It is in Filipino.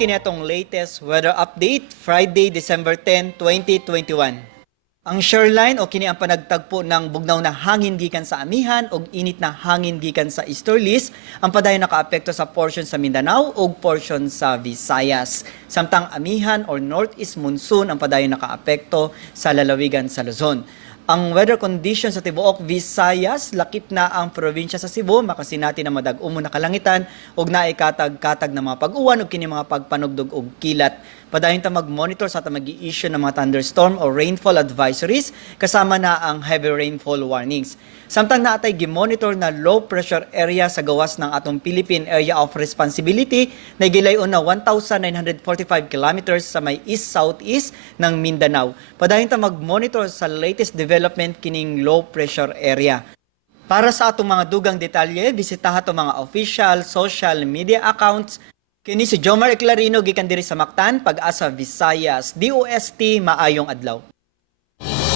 Kini atong latest weather update, Friday, December 10, 2021. Ang shoreline o kini ang panagtagpo ng bugnaw na hangin gikan sa amihan o init na hangin gikan sa easterlies ang padayon nakaapekto sa portion sa Mindanao o portion sa Visayas. Samtang amihan or northeast monsoon ang padayon nakaapekto sa lalawigan sa Luzon. Ang weather condition sa tibuok Visayas, lakip na ang probinsya sa Cebu, makasinati na madag-umo na kalangitan ug naay katag-katag na mga pag-uwan ug kini mga pagpanugdog og kilat. Padayon ta mag-monitor sa ta mag-i-issue ng mga thunderstorm o rainfall advisories kasama na ang heavy rainfall warnings. Samtang naatay gi-monitor na low pressure area sa gawas ng atong Philippine Area of Responsibility na gilayon na 1,945 kilometers sa may east-southeast ng Mindanao. Padayon ta mag-monitor sa latest development kining low pressure area. Para sa atong mga dugang detalye, bisitaha atong mga official social media accounts. Kini si Jomar Eclarino gikan diri sa Mactan, Pag-asa, Visayas. DOST, maayong adlaw.